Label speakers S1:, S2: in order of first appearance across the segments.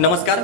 S1: नमस्कार.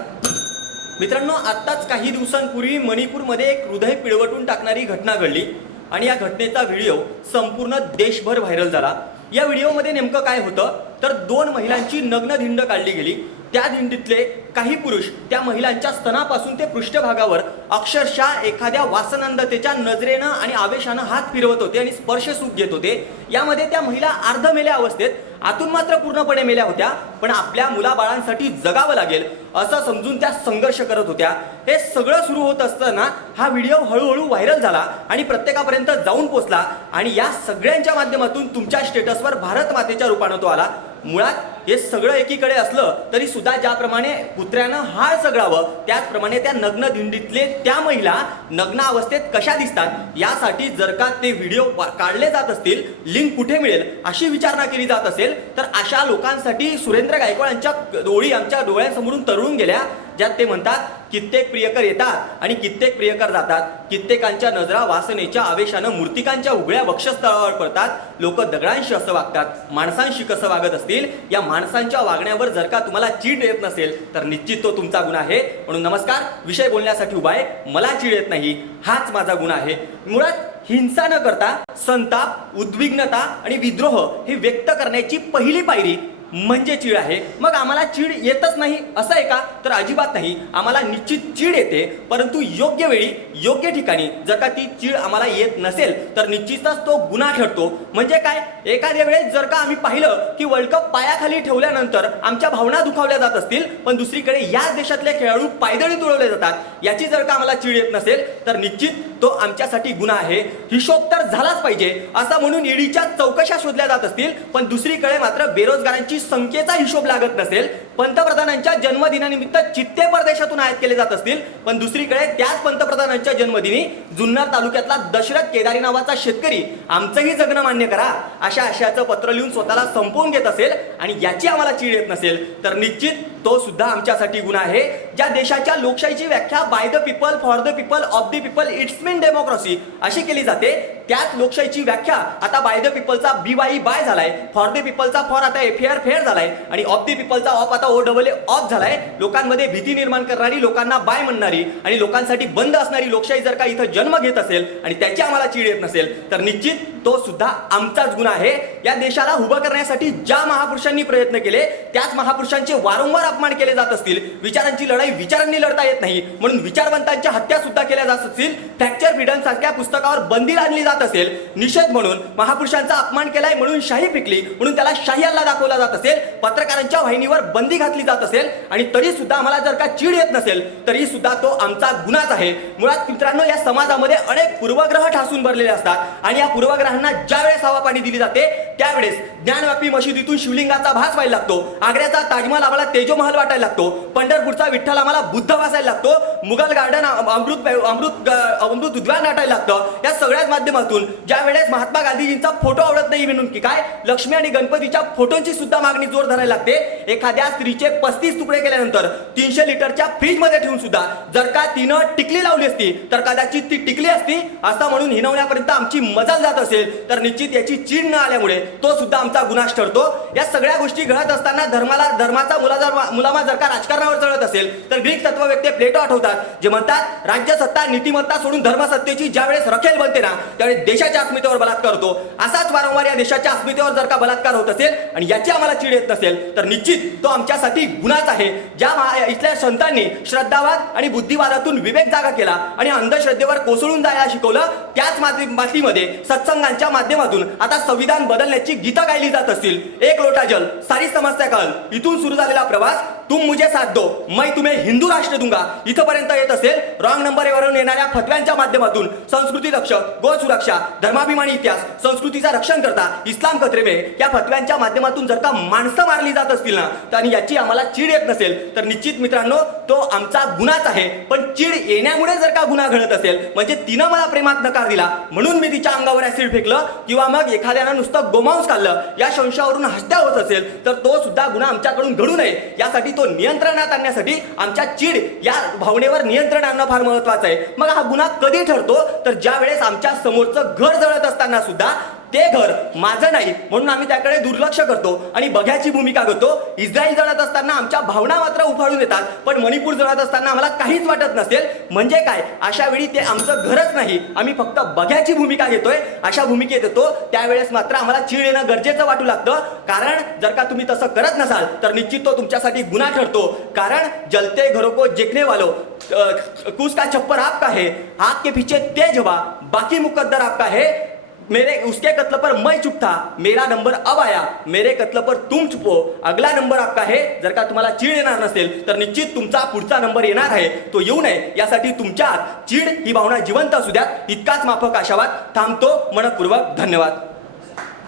S1: मित्रांनो आत्ताच काही दिवसांपूर्वी मणिपूरमध्ये एक हृदय पिळवटून टाकणारी घटना घडली आणि या घटनेचा व्हिडिओ संपूर्ण देशभर व्हायरल झाला. या व्हिडिओमध्ये नेमकं काय होतं? तर दोन महिलांची नग्न धिंड काढली गेली. त्या धिंडीतले काही पुरुष त्या महिलांच्या स्तनापासून ते पृष्ठभागावर अक्षरशः एखाद्या वासनंदतेच्या नजरेनं आणि आवेशानं हात फिरवत होते आणि स्पर्श सुख घेत होते. यामध्ये त्या महिला अर्धमेल्या अवस्थेत आतून मात्र पूर्णपणे मेल्या होत्या पण आपल्या मुलाबाळांसाठी जगावं लागेल असं समजून त्या संघर्ष करत होत्या. हे सगळं सुरू होत असताना हा व्हिडिओ हळूहळू व्हायरल झाला आणि प्रत्येकापर्यंत जाऊन पोचला. आणि या सगळ्यांच्या माध्यमातून तुमच्या स्टेटसवर भारत मातेच्या रूपानं तो आला. मुळात हे सगळं एकीकडे असलं तरी सुद्धा ज्याप्रमाणे कुत्र्यानं हाळ सगळावं त्याचप्रमाणे त्या नग्न दिंडीतले त्या महिला नग्न अवस्थेत कशा दिसतात यासाठी जर का ते व्हिडिओ काढले जात असतील लिंक कुठे मिळेल अशी विचारणा केली जात असेल तर अशा लोकांसाठी सुरेंद्र गायकवाड यांच्या डोळी आमच्या डोळ्यांसमोरून तरळून गेल्या. ज्यात ते म्हणतात कित्येक प्रियकर येतात आणि कित्येक प्रियकर जातात. कित्येकांच्या नजरा वासनेच्या आवेशानं मूर्तिकांच्या उघड्या वक्षस्थळावर पडतात. लोक दगडांशी असं वागतात. माणसांशी कसं वागत असतील? या माणसांच्या वागण्यावर जर का तुम्हाला चीड येत नसेल तर निश्चित तो तुमचा गुन्हा आहे. म्हणून नमस्कार विषय बोलण्यासाठी उभा आहे. मला चीड येत नाही हाच माझा गुन्हा आहे. मुळात हिंसा न करता संताप उद्विग्नता आणि विद्रोह हे व्यक्त करण्याची पहिली पायरी म्हणजे चीड आहे. मग आम्हाला चीड येतच नाही असं आहे का? तर अजिबात नाही. आम्हाला निश्चित चीड येते परंतु योग्य वेळी योग्य ठिकाणी जर का ती चीड आम्हाला येत नसेल तर निश्चितच तो गुन्हा ठरतो. म्हणजे काय? एखाद्या वेळेस जर का आम्ही पाहिलं की वर्ल्ड कप पायाखाली ठेवल्यानंतर आमच्या भावना दुखावल्या जात असतील पण दुसरीकडे याच देशातले खेळाडू पायदळी तुळवले जातात याची जर का आम्हाला चीड येत नसेल तर निश्चित तो आमच्यासाठी गुन्हा आहे. हिशोब तर झालाच पाहिजे असं म्हणून ईडीच्या चौकशा शोधल्या जात असतील पण दुसरीकडे मात्र बेरोजगारांची संख्येचा हिशोब लागत नसेल पंतप्रधानांच्या जन्मदिनानिमित्त चित्ते परदेशातून आयात केले जात असतील. पण दुसरीकडे त्याच पंतप्रधानांच्या जन्मदिनी जुन्नर तालुक्यातला दशरथ केदारी नावाचा शेतकरी आमचंही जगणं मान्य करा अशा आशयाचं पत्र लिहून स्वतःला संपवून घेत असेल आणि याची आम्हाला चीड येत नसेल तर निश्चित तो सुद्धा आमच्यासाठी गुन्हा आहे ज्या देशाच्या लोकशाहीची व्याख्या by the people for the people of the people it's mean democracy अशी केली जाते. त्याच लोकशाहीची व्याख्या आता बाय द पीपलचा बी वाई बाय झालाय फॉर द पीपलचा फॉर आता एफ आर फेअर झालाय आणि ऑफ द पीपलचा ऑफ आता आता ओ डबल ए ऑफ झालाय. लोकांमध्ये भीती निर्माण करणारी लोकांना बाय म्हणणारी आणि लोकांसाठी बंद असणारी लोकशाही जर का इथं जन्म घेत असेल आणि त्याची आम्हाला चीड येत नसेल तर निश्चित तो सुद्धा आमचाच गुन्हा आहे. या देशाला उभं करण्यासाठी ज्या महापुरुषांनी प्रयत्न केले त्याच महापुरुषांचे वारंवार अपमान केले जात असतील. विचारांची लढाई विचारांनी लढता येत नाही. म्हणून विचारवंतांच्या हत्या सुद्धा केल्या जात असतील. फ्रॅक्चर फ्रीडम सारख्या पुस्तकावर बंदी लादली जात असेल. निषेध म्हणून महापुरुषांचा अपमान केलाय म्हणून शाही पिकली म्हणून त्याला शाही हल्ला दाखवला जात असेल. पत्रकारांच्या वाहिनीवर बंदी घातली जात असेल आणि तरी सुद्धा आम्हाला जर का चीड येत नसेल तरी सुद्धा तो आमचा गुन्हाच आहे. मुळात मित्रांनो या समाजामध्ये अनेक पूर्वग्रह ठासून भरलेले असतात आणि या पूर्वग्रहांना ज्या वेळेस हवा पाणी दिली जाते त्यावेळेस ज्ञानव्यापी मशिदीतून शिवलिंगाचा भास व्हायला लागतो. आग्र्याचा ताजमहल आम्हाला तेजोमहल वाटायला लागतो. पंढरपूरचा विठ्ठल आम्हाला बुद्ध वासायला लागतो. मुघल गार्डन अमृत अमृत अमृत उद्यान नाटायला लागतं. या सगळ्याच माध्यमातून ज्या वेळेस महात्मा गांधीजींचा फोटो आवडत नाही म्हणून की काय लक्ष्मी आणि गणपतीच्या फोटोंची सुद्धा मागणी जोर धरायला लागते. एखाद्या स्त्रीचे पस्तीस तुकडे केल्यानंतर तीनशे लिटरच्या फ्रीजमध्ये ठेवून सुद्धा जर का तिनं टिकली लावली असती तर कदाचित ती टिकली असती असं म्हणून हिनवण्यापर्यंत आमची मजाल जात असेल तर निश्चित याची चीड न आल्यामुळे तो सुद्धा आमचा गुन्हा ठरतो या सगळ्या गोष्टी घडत असताना धर्माला धर्माचा मुलाजा मुलामा जर का राजकारणावर चढत असेल तर ग्रीक तत्ववेत्ते प्लेटो आठवतात जे म्हणतात राज्य सत्ता नीतिमत्ता सोडून धर्मसत्तेची ज्यावेळेस रखेल बनते ना त्यावेळेस देशाच्या अस्मितेवर बलात्कार होतो. असाच वारंवार या देशाच्या अस्मितेवर जर का बलात्कार होत असेल आणि याची आम्हाला चीड येत नसेल तर निश्चित तो आमच्यासाठी गुन्हाच आहे. ज्या इथल्या संतांनी श्रद्धावाद आणि बुद्धिवादातून विवेक जागा केला आणि अंधश्रद्धेवर कोसळून जायला शिकवलं त्याच माती- मातीमध्ये सत्संगांच्या माध्यमातून आता संविधान त्याची गीतं गायली जात असतील. एक लोटा जल सारी समस्या कळल. इथून सुरू झालेला प्रवास तुम मुझे साथ दो। मैं तुम्हें हिंदू राष्ट्र दूंगा। इथपर्यंत येत असेल रॉंग नंबर वरून येणाऱ्या फतव्यांच्या माध्यमातून संस्कृती रक्ष गो सुरक्षा धर्माभिमानी इतिहास संस्कृतीचा रक्षण करता इस्लाम कत्रेमे या फतव्यांच्या माध्यमातून जर का माणसं मारली जात असतील ना तर आणि याची आम्हाला चीड येत नसेल तर निश्चित मित्रांनो तो आमचा गुन्हाच आहे. पण चीड येण्यामुळे जर का गुन्हा घडत असेल म्हणजे तिनं मला प्रेमात नकार दिला म्हणून मी तिच्या अंगावर ऍसिड फेकलं किंवा मग एखाद्यानं नुसतं गोमांस खाल्लं या संशयावरून हत्या होत असेल तर तो सुद्धा गुन्हा आमच्याकडून घडू नये. यासाठी तो नियंत्रणात आणण्यासाठी आमच्या चीड या भावनेवर नियंत्रण आणणं फार महत्वाचं आहे. मग हा गुन्हा कधी ठरतो? तर ज्या वेळेस आमच्या समोरचं घर जळत असताना सुद्धा ते घर माझं नाही म्हणून आम्ही त्याकडे दुर्लक्ष करतो आणि बघ्याची भूमिका करतो. इस्रायल जळत असताना आमच्या भावना मात्र उफाळून येतात पण मणिपूर जळत असताना आम्हाला काहीच वाटत नसेल. म्हणजे काय? अशा वेळी ते आमचं घरच नाही. आम्ही फक्त बघ्याची भूमिका घेतोय. अशा भूमिकेत येतो. त्यावेळेस मात्र आम्हाला चीड येणं गरजेचं वाटू लागतं. कारण जर का तुम्ही तसं करत नसाल तर निश्चित तो तुमच्यासाठी गुन्हा ठरतो. कारण जलते घरो को जेकने वालो कुछ का छप्पर आपका है? आपके के पीछे तेज हवा. बाकी मुकद्दर आपका है. मेरे उसके कत्ल पर मैं चुप था मेरा नंबर अब आया मेरे कत्ल पर तुम चुपो हो, अगला नंबर आपका है जर का तुम्हाला चीड येणार नसेल तर निश्चित तुमचा पुढचा नंबर येणार आहे तो येऊ नये यासाठी तुमच्या चीड ही भावना जिवंत असू द्या इतकाच माफक आशावाद थांबतो मनपूर्वक धन्यवाद.